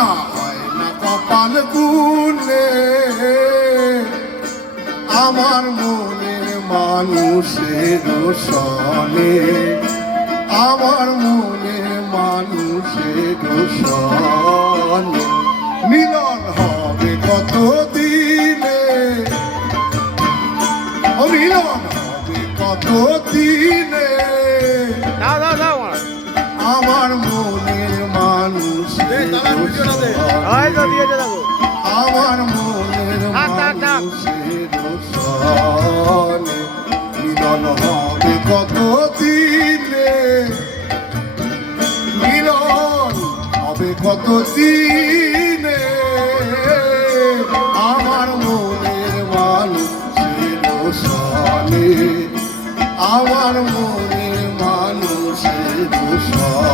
দেখা হয় না কপাল গুনে আমার মনের মানুষের সনে আমার মনের মানুষের সনে মিলন হবে কত দিনে মিলন হবে কত দিনে আমার মনের মানুষের আমার মনের মানুষের সনে মিলন হবে কত দিনে মিলন হবে কত দিনে আমার মনের মানুষের সনে আমার মনের মানুষের সনে